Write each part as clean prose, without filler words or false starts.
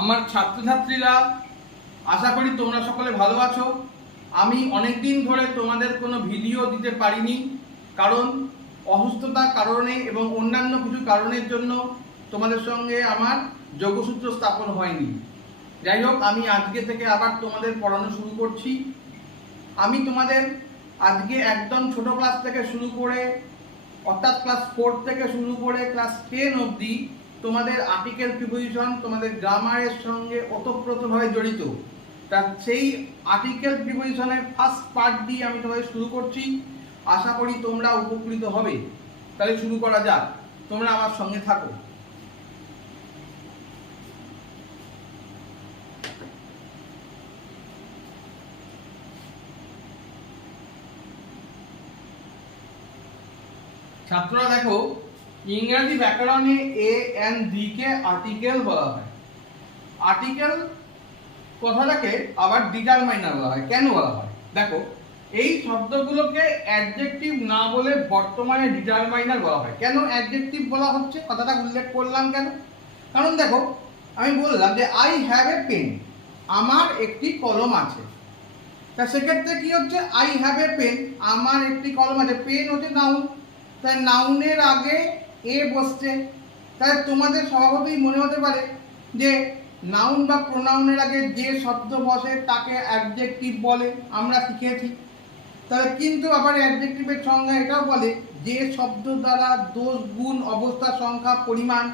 আমার ছাত্রছাত্রীরা, আশা করি তোমরা সকলে ভালো আছো। আমি অনেকদিন ধরে তোমাদের কোনো ভিডিও দিতে পারিনি, কারণ অসুস্থতার কারণে এবং অন্যান্য কিছু কারণের জন্য তোমাদের সঙ্গে আমার যোগসূত্র স্থাপন হয়নি। যাই হোক, আমি আজকে থেকে আবার তোমাদের পড়ানো শুরু করছি। আমি তোমাদের আজকে একদম ছোট ক্লাস থেকে শুরু করে, অর্থাৎ ক্লাস 4 থেকে শুরু করে ক্লাস 10 অবধি তোমাদের আর্টিকেল প্রিপোজিশন, তোমাদের গ্রামারের সঙ্গে ওতপ্রোতভাবে জড়িত। তা সেই আর্টিকেল প্রিপোজিশনের ফার্স্ট পার্ট দিয়ে আমি তোমাদের শুরু করছি। আশা করি তোমরা উপকৃত হবে। তাহলে শুরু করা যাক, তোমরা আমার সঙ্গে থাকো। ছাত্ররা দেখো, ইংরেজি ব্যাকরণে এ এন্ড ডি কে আর্টিকেল বলা হয়। আর্টিকেল কথাটাকে আবার ডিটারমাইনার বলা হয়। কেন বলা হয়? দেখো, এই শব্দগুলোকে অ্যাডজেক্টিভ না বলে বর্তমানে ডিটারমাইনার বলা হয়। কেন অ্যাডজেক্টিভ বলা হচ্ছে, কথাটা উল্লেখ করলাম কেন? কারণ দেখো, আমি বললাম যে আই হ্যাভ এ পেন, আমার একটি কলম আছে। তা সেক্ষেত্রে কি হচ্ছে, আই হ্যাভ এ পেন, আমার একটি কলম আছে। পেন হচ্ছে নাউন, তাই নাউনের আগে এ বসছে। তাই তোমাদের স্বভাবতই মনে হতে পারে যে নাউন বা প্রোনাউনের আগে যে শব্দ বসে তাকে অ্যাডজেক্টিভ বলে, আমরা শিখেছি। তাহলে কিন্তু আবার অ্যাডজেক্টিভের সংজ্ঞা এটাও বলে যে শব্দ দ্বারা দোষ, গুণ, অবস্থা, সংখ্যা, পরিমাণ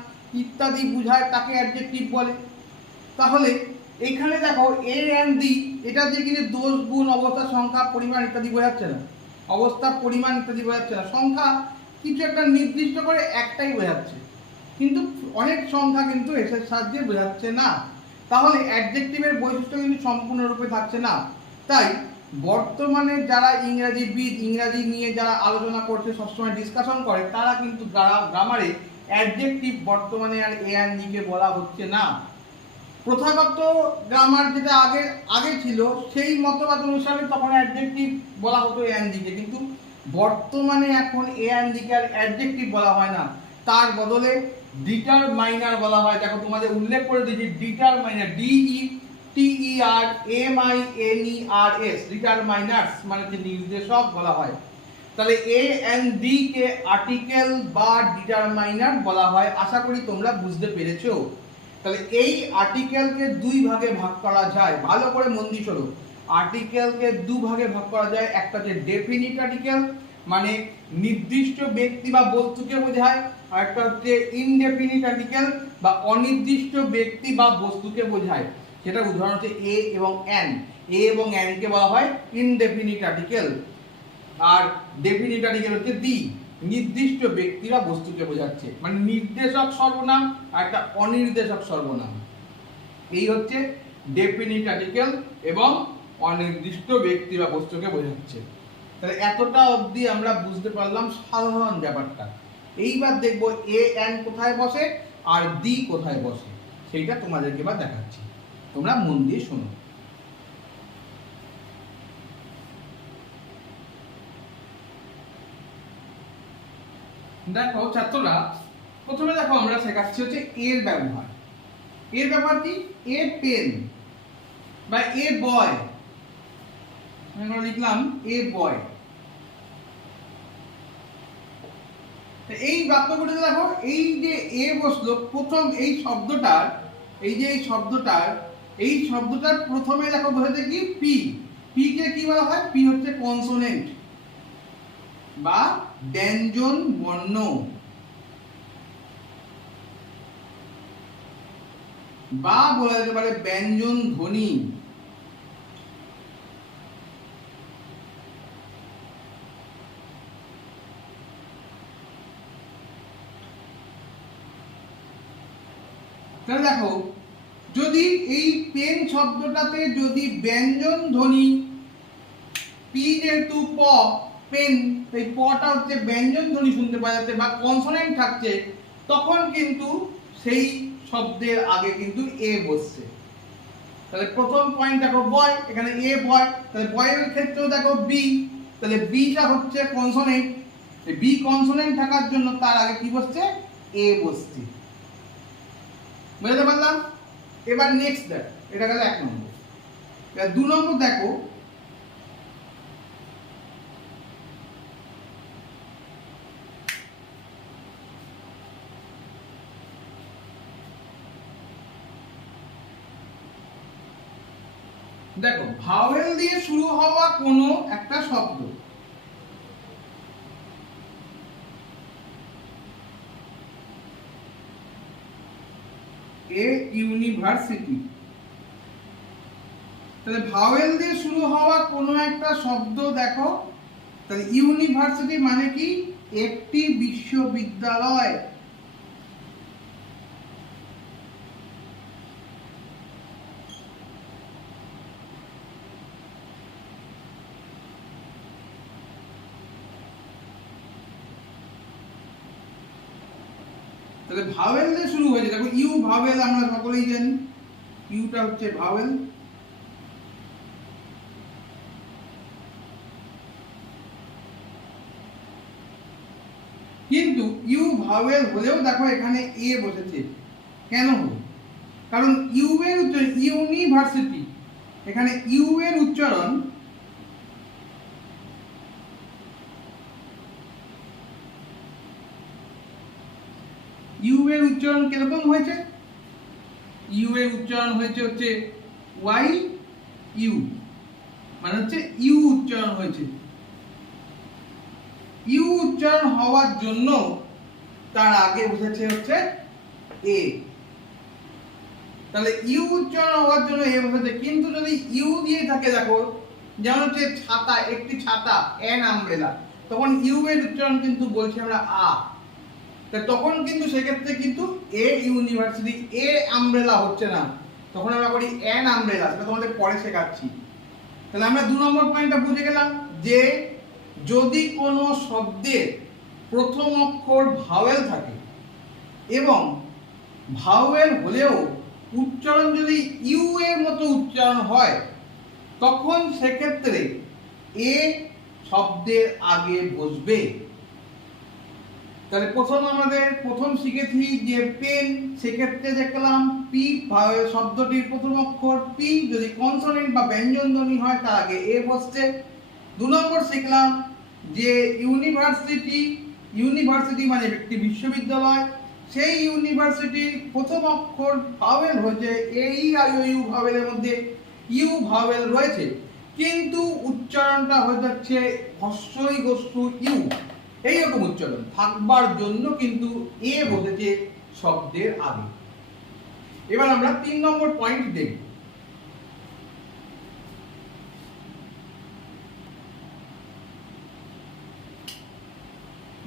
ইত্যাদি বোঝায় তাকে অ্যাডজেক্টিভ বলে। তাহলে এখানে দেখো এ এন্ড ডি, এটা দিয়ে কিন্তু দোষ, গুণ, অবস্থা, সংখ্যা, পরিমাণ ইত্যাদি বোঝাচ্ছে না। অবস্থা, পরিমাণ ইত্যাদি বোঝাচ্ছে না। সংখ্যা কিছু একটা নির্দিষ্ট করে একটাই বোঝাচ্ছে, কিন্তু অনেক সংখ্যা কিন্তু এসের সাহায্যে বোঝাচ্ছে না। তাহলে অ্যাডজেক্টিভের বৈশিষ্ট্য কিন্তু সম্পূর্ণরূপে থাকছে না। তাই বর্তমানে যারা ইংরাজিবিদ, ইংরাজি নিয়ে যারা আলোচনা করছে, সবসময় ডিসকাশন করে, তারা কিন্তু গ্রামারে অ্যাডজেক্টিভ বর্তমানে আর এ এন্ড ডি কে বলা হচ্ছে না। প্রথাগত গ্রামার যেটা আগে ছিল, সেই মতবাদ অনুসারে তখন অ্যাডজেক্টিভ বলা হতো এ এন্ড ডি কে, কিন্তু বর্তমানে এখন এ এন্ড ডি কে আর অ্যাডজেক্টিভ বলা হয় না, তার বদলে ডিটারমাইনার বলা হয়। দেখো তোমাদের উল্লেখ করে দিয়েছি, ডিটারমাইনার, DETERMINERS, ডিটারমাইনার্স মানে যে নির্দেশক বলা হয়। তাহলে এ এন্ড ডি কে আর্টিকেল বা ডিটারমাইনার বলা হয়। আশা করি তোমরা বুঝতে পেরেছো। তাহলে এই আর্টিকেলকে দুই ভাগে ভাগ করা যায়, ভালো করে মন দিয়ে শোনো। আর্টিকেলকে দু ভাগে ভাগ করা যায়, একটা হচ্ছে ডেফিনিট আর্টিকেল, মানে নির্দিষ্ট ব্যক্তি বা বস্তুকে বোঝায়, আর একটা হচ্ছে ইনডেফিনিট আর্টিকেল বা অনির্দিষ্ট ব্যক্তি বা বস্তুকে বোঝায়। সেটা উদাহরণ হচ্ছে এ এবং এন। এ এবং এন কে বলা হয় ইনডেফিনিট আর্টিকেল, আর ডেফিনিট আর্টিকেল হচ্ছে দি, নির্দিষ্ট ব্যক্তি বা বস্তুকে বোঝাচ্ছে, মানে নির্দেশক সর্বনাম আর একটা অনির্দেশক সর্বনাম। এই হচ্ছে ডেফিনিট আর্টিকেল এবং অনির্দিষ্ট ব্যক্তি বা বস্তুকে বোঝাচ্ছে। তাহলে এতটা অবধি আমরা বুঝতে পারলাম সাধারণ ব্যাপারটা। এইবার দেখবো এ এন কোথায় বসে আর দি কোথায় বসে, সেইটা তোমাদেরকে এবার দেখাচ্ছি। তোমরা মন দিয়ে শোনো। দেখো ছাত্ররা, প্রথমে দেখো আমরা শেখাচ্ছি হচ্ছে এর ব্যবহার। এর ব্যবহার কি? এ পেন বা এ বয়, আমরা লিখলাম এ বয়। এই বাক্যগুলোতে দেখো, এই যে এ বসলো প্রথম, এই শব্দটার, এই শব্দটার প্রথমে দেখো বোঝাতে কি পি। পি কে কি বলা হয়? পি হচ্ছে কনসোনেন্ট বা ব্যঞ্জন বর্ণ, বা বলা যেতে পারে ব্যঞ্জন ধ্বনি। তাহলে দেখো, যদি এই পেন শব্দটাতে যদি ব্যঞ্জন ধ্বনি, পি যেহেতু প, পেন, এই পটা হচ্ছে ব্যঞ্জন ধ্বনি শুনতে পাওয়া যাচ্ছে বা কনসোনেন্ট থাকছে, তখন কিন্তু সেই শব্দের আগে কিন্তু এ বসছে। তাহলে প্রথম পয়েন্ট দেখো বয়, এখানে এ বয়। তাহলে বয়ের ক্ষেত্রেও দেখো বি, তাহলে বিটা হচ্ছে কনসোনেন্ট। বি কনসোনেন্ট থাকার জন্য তার আগে কি বসছে? এ বসছে। বুঝতে পারলাম? এবার নেক্সট দেখো, এটা গেল 1 নম্বর। এবার 2 নম্বর দেখো, দেখো ভাওয়েল দিয়ে শুরু হওয়া কোনো একটা শব্দ, এ ইউনিভার্সিটি, তাহলে ভাওয়েল দিয়ে শুরু হওয়া কোনো একটা শব্দ দেখো, তাহলে ইউনিভার্সিটি মানে কি? একটি বিশ্ববিদ্যালয়। তাহলে ভাওয়েল দিয়ে শুরু হয়েছে, দেখো ইউ ভাওয়েল আমরা সকলেই জানি, ইউটা হচ্ছে ভাওয়েল। কিন্তু ইউ ভাওয়েল হলেও দেখো এখানে এ বসেছে, কেন হলো? কারণ ইউ এর উচ্চারণ ইউনিভার্সিটি, এখানে ইউ এর উচ্চারণ ইউ এর উচ্চারণ কিরকম হয়েছে? ইউ এর উচ্চারণ হচ্ছে ওয়াই ইউ, মানে হচ্ছে ইউ উচ্চারণ হয়েছে। ইউ উচ্চারণ হওয়ার জন্য তার আগে বসেছে হচ্ছে এ, তাহলে ইউ উচ্চারণ হওয়ার জন্য এ বসেছে। কিন্তু যদি ইউ দিয়ে থাকে, দেখো যেমন হচ্ছে ছাতা, একটি ছাতা, এন আমব্রেলা, তখন ইউ এর উচ্চারণ কিন্তু বলছি আমরা আ, তখন কিন্তু সেক্ষেত্রে কিন্তু এ ইউনিভার্সিটি, এ আমব্রেলা হচ্ছে না, তখন আমরা বলি এন আমব্রেলা, সেটা তোমাদের পরে শেখাচ্ছি। তাহলে আমরা 2 নম্বর পয়েন্টটা বুঝে গেলাম যে যদি কোনো শব্দের প্রথম অক্ষর ভাওয়েল থাকে এবং ভাওয়েল হলেও উচ্চারণ যদি ইউ এর মতো উচ্চারণ হয়, তখন সেক্ষেত্রে এ শব্দের আগে বসবে। তাহলে আমাদের প্রথম শিখেছি যে পেন, সেক্ষেত্রে দেখলাম পি শব্দটির প্রথম অক্ষর পি যদি কনসোনেন্ট বা ব্যঞ্জন ধ্বনি হয় তার আগে এ বসছে। 2 নম্বর শিখলাম যে ইউনিভার্সিটি মানে একটি বিশ্ববিদ্যালয়, সেই ইউনিভার্সিটির প্রথম অক্ষর ভাওয়েল হয়েছে এ ই আই ও ইউ ভাওয়েলের মধ্যে ইউ ভাওয়েল রয়েছে, কিন্তু উচ্চারণটা হয়ে যাচ্ছে হস্যই গোষ্ঠী ইউ, এইরকম উচ্চারণ থাকবার জন্য কিন্তু এ বসেছে শব্দের আগে। এবার আমরা 3 নম্বর পয়েন্ট দেখব।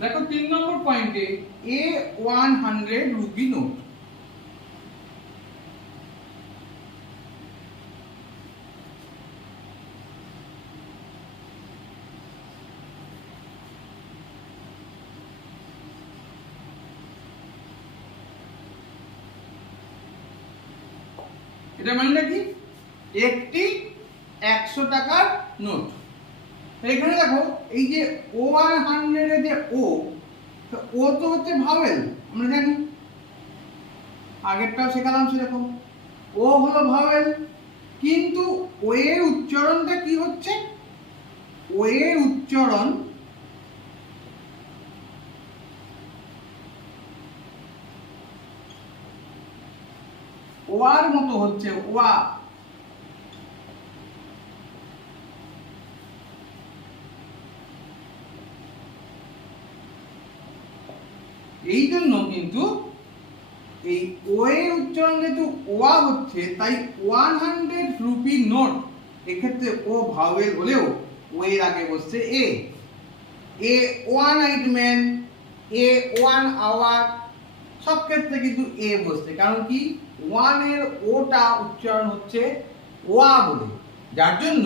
দেখো 3 নম্বর পয়েন্টে এ 100 রুপি নোট, এটা মানে কি? একটি 100 টাকার নোট। এখানে দেখো এই যে ও 100 এর যে ও তো হচ্ছে ভাওয়েল, আমরা জানি, আগেরটাও শেখালাম সেরকম, ও হলো ভাওয়েল, কিন্তু ও এর উচ্চারণটা কি হচ্ছে? ও এর উচ্চারণ ওয়ার মতো হচ্ছে, ওয়া। এই জন্য কিন্তু এই ও এর উচ্চারণ যেহেতু ওয়া হচ্ছে, তাই 100 রুপি নোট, এক্ষেত্রে ও ভাওয়েল হলেও ও এর আগে বসছে এ। 1 নাইট ম্যান, 1 আওয়ার, সব ক্ষেত্রে কিন্তু এ বসছে, কারণ কি 1 এর ওটা উচ্চারণ হচ্ছে ওয়া বলে, যার জন্য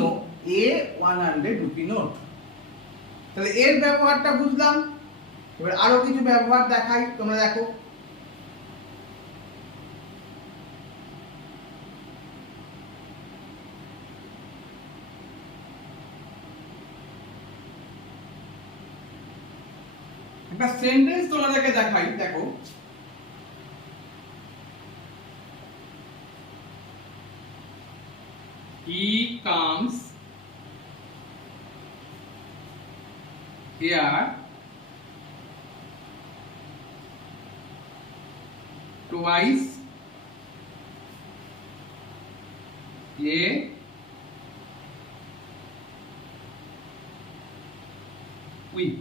এ 100 রুপি নোট। তাহলে এর ব্যবহারটা বুঝলাম। এবার আরো কিছু ব্যবহার দেখাই, তোমরা দেখো। একটা সেন্টেন্স তোমাদেরকে দেখাই, দেখো he comes here twice a week.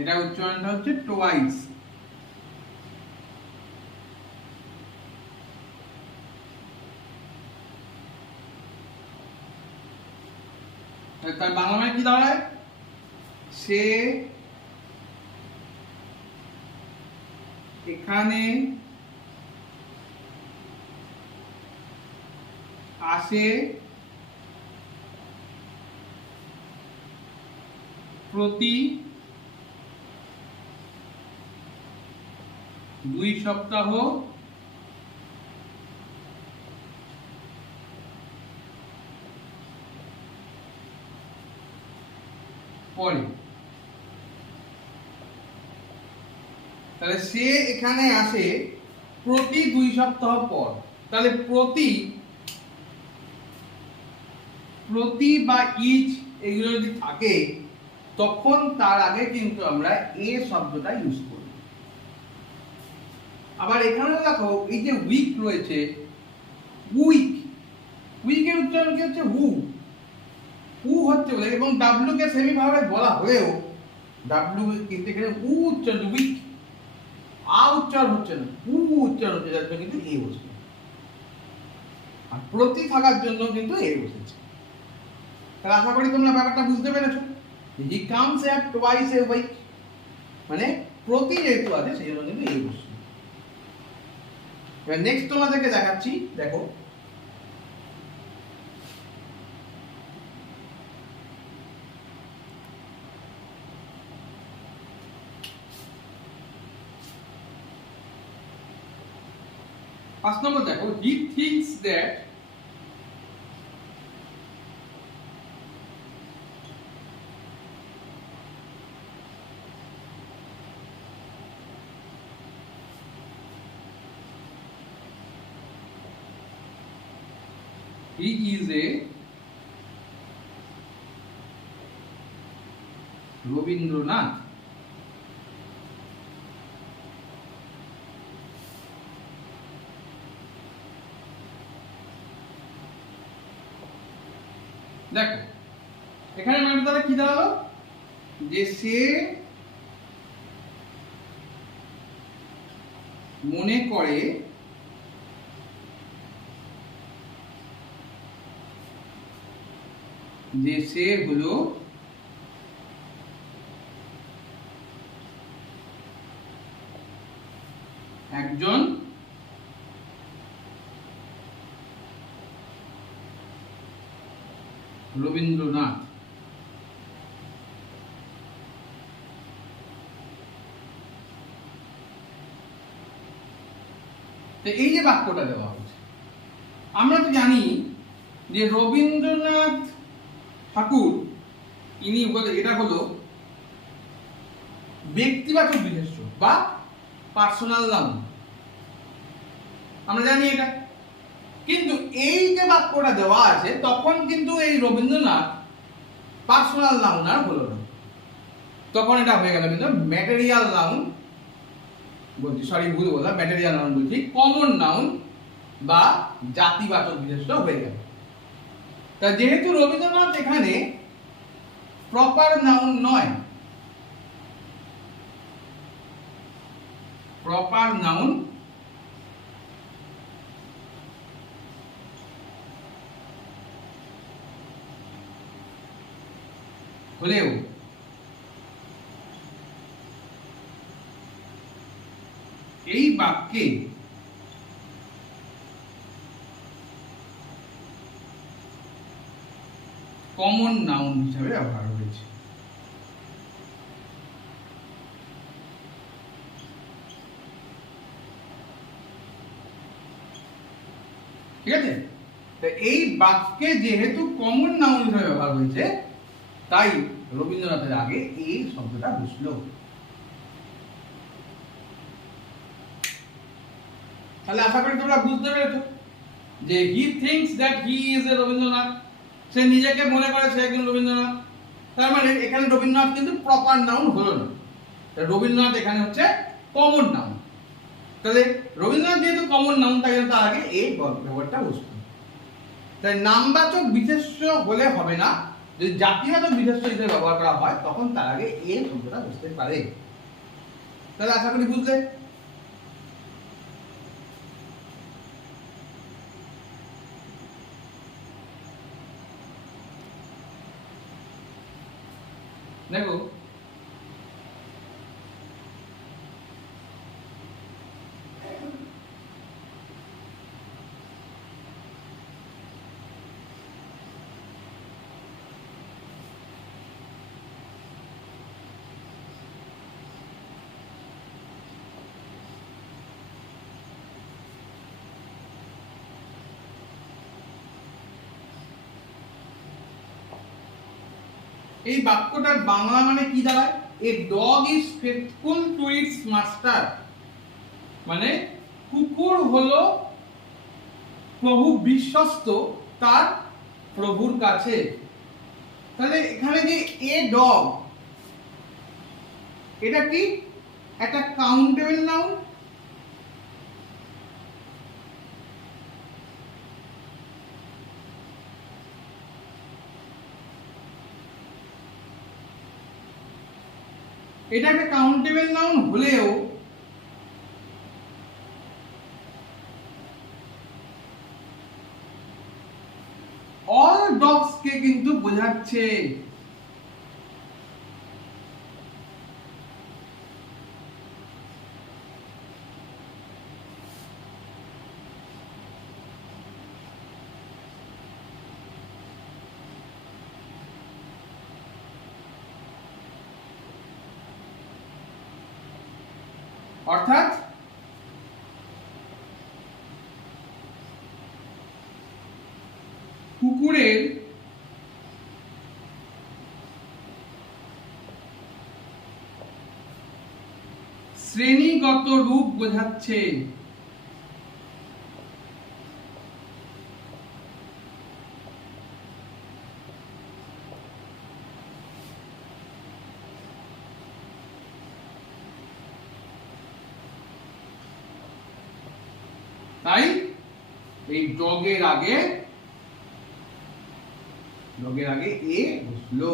এটা উচ্চারণটা হচ্ছে টোয়াইস। তার বাংলা মানে কি দাঁড়ায়? সে এখানে আসে প্রতি 2 সপ্তাহ পরে। তাহলে সে এখানে আসে প্রতি 2 সপ্তাহ পর। তাহলে প্রতি বা ইচ এগুলো যদি থাকে তখন তার আগে কিন্তু আমরা এ শব্দটা ইউজ করি। আবার এখানেও দেখো এই যে উইক রয়েছে, উইক, উইকের উচ্চারণ কি হচ্ছে? হু। হু হচ্ছে বলে, এবং ডাব্লিউ কে সেমি ভাবে বলা হলেও ডাব্লিউ কিন্তু এখানে উ উচ্চারণ, উইক আ উচ্চারণ হচ্ছে না, উ উচ্চারণ হচ্ছে, যার জন্য কিন্তু এ বসবে। আর প্রতি থাকার জন্য কিন্তু এ বসেছে। তাহলে আশা করি তোমরা ব্যাপারটা বুঝতে পেরেছো। He comes at twice a week, মানে প্রতি যেহেতু আছে সেই জন্য কিন্তু এ বসবে। এবার নেক্সট তোমাদেরকে দেখাচ্ছি, দেখো ফার্স্ট নম্বর দেখো, he thinks that he is a Rabindranath. দেখো এখানে মানে তাহলে কি দাঁড়ালো, যে সে মনে করে যে সে হলো একজন রবীন্দ্রনাথ। তো এই যে বাক্যটা দেওয়া হয়েছে, আমরা তো জানি যে রবীন্দ্রনাথ ঠাকুর ইনি বলে, এটা হলো ব্যক্তিবাচক বিশেষ্য বা পার্সোনাল নাউন, আমরা জানি এটা। কিন্তু এই যে বাক্যটা দেওয়া আছে তখন কিন্তু এই রবীন্দ্রনাথ পার্সোনাল নাউন আর হলো না, তখন এটা হয়ে গেল কিন্তু ম্যাটেরিয়াল নাউন বলছি, সরি ভুল বললাম, ম্যাটেরিয়াল নাউন বলছি, কমন নাউন বা জাতিবাচক বিশেষ্য হয়ে গেল। তা যেহেতু রবীন্দ্রনাথ এখানে প্রপার নাউন নয়, প্রপার নাউন হলেও এই বাক্যে কমন নাউন হিসাবে ব্যবহার হয়েছে। ঠিক আছে, তো এই বাক্যে যেহেতু কমন নাউন হিসাবে ব্যবহার হয়েছে তাই রবীন্দ্রনাথের আগে এই শব্দটা বসলো। তাহলে আশা করি তোমরা বুঝতে পেরেছো যে he thinks that he is a Rabindranath, সে নিজেকে মনে করে সে একজন রবীন্দ্রনাথ। তার মানে এখানে রবীন্দ্রনাথ কিন্তু প্রপার নাউন হলো না, রবীন্দ্রনাথ এখানে হচ্ছে কমন নাউন। তাহলে রবীন্দ্রনাথ যেহেতু কমন নাউন, তাই জন্য তার আগে এই ব্যবহারটা বসবে। তাই নামবাচক বিশেষ্য হলে হবে না, যদি জাতিবাচক বিশেষ্য হিসেবে ব্যবহার করা হয় তখন তার আগে এ শব্দটা বসতে পারে। তাহলে আশা করি বুঝলে। দেখো এই বাক্যটার বাংলা মানে কি দাঁড়ায়? A dog is faithful to its master, মানে কুকুর হলো প্রভু বিশ্বস্ত তার প্রভুর কাছে। তাহলে এখানে যে এ ডগ, এটা কি একটা কাউন্টেবল নাউন? এটা একটা কাউন্টেবল নাউন হলেও অল ডগস কে কিন্তু বোঝাচ্ছে। অর্থাৎ কুকুরের শ্রেণীগত রূপ বোঝাচ্ছে। তাই এই ডগের আগে এ বসলো।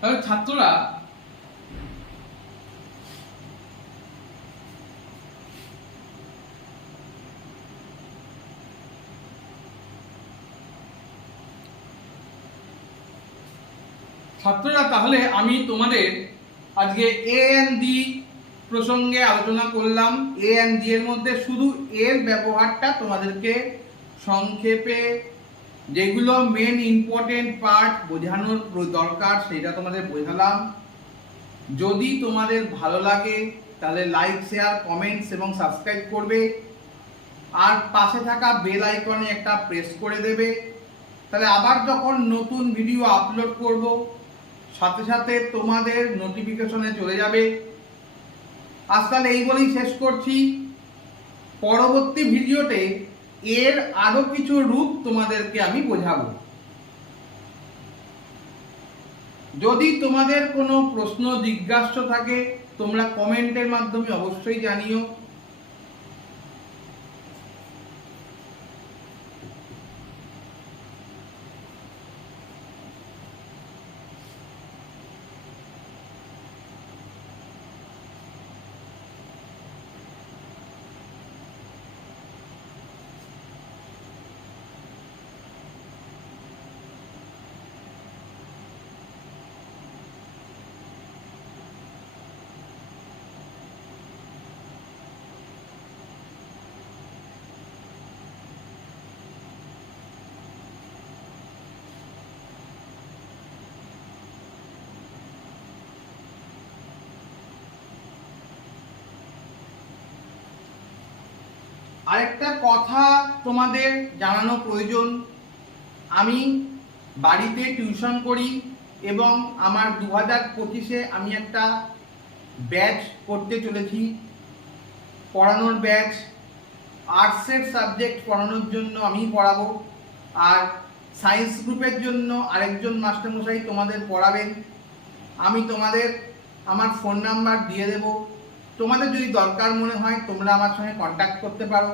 তাহলে ছাত্ররা তাহলে আমি তোমাদের আজকে এ এন ডি প্রসঙ্গে আলোচনা করলাম। এ এন ডি এর মধ্যে শুধু এর ব্যবহারটা তোমাদেরকে সংক্ষেপে, যেগুলো মেন ইম্পর্টেন্ট পার্ট বোঝানোর দরকার সেটা তোমাদের বোঝালাম। যদি তোমাদের ভালো লাগে তাহলে লাইক, শেয়ার, কমেন্টস এবং সাবস্ক্রাইব করবে, আর পাশে থাকা বেল আইকনে একটা প্রেস করে দেবে। তাহলে আবার যখন নতুন ভিডিও আপলোড করব সাথে সাথে তোমাদের নোটিফিকেশনে চলে যাবে। আজ তাহলে এই বলেই শেষ করছি। পরবর্তী ভিডিওতে এর আরো কিছু রূপ তোমাদেরকে আমি বোঝাবো। যদি তোমাদের কোনো প্রশ্ন জিজ্ঞাসা থাকে তোমরা কমেন্টের মাধ্যমে অবশ্যই জানিও। আরেকটা কথা তোমাদের জানানো প্রয়োজন, আমি বাড়িতে টিউশন করি এবং আমার 2025-এ আমি একটা ব্যাচ করতে চলেছি। পড়ানোর ব্যাচ, আর্টসের সাবজেক্ট পড়ানোর জন্য আমি পড়াবো, আর সায়েন্স গ্রুপের জন্য আরেকজন মাস্টারমশাই তোমাদের পড়াবেন। আমি তোমাদের আমার ফোন নাম্বার দিয়ে দেব, তোমাদের যদি দরকার মনে হয় তোমরা আমার সঙ্গে কন্ট্যাক্ট করতে পারো।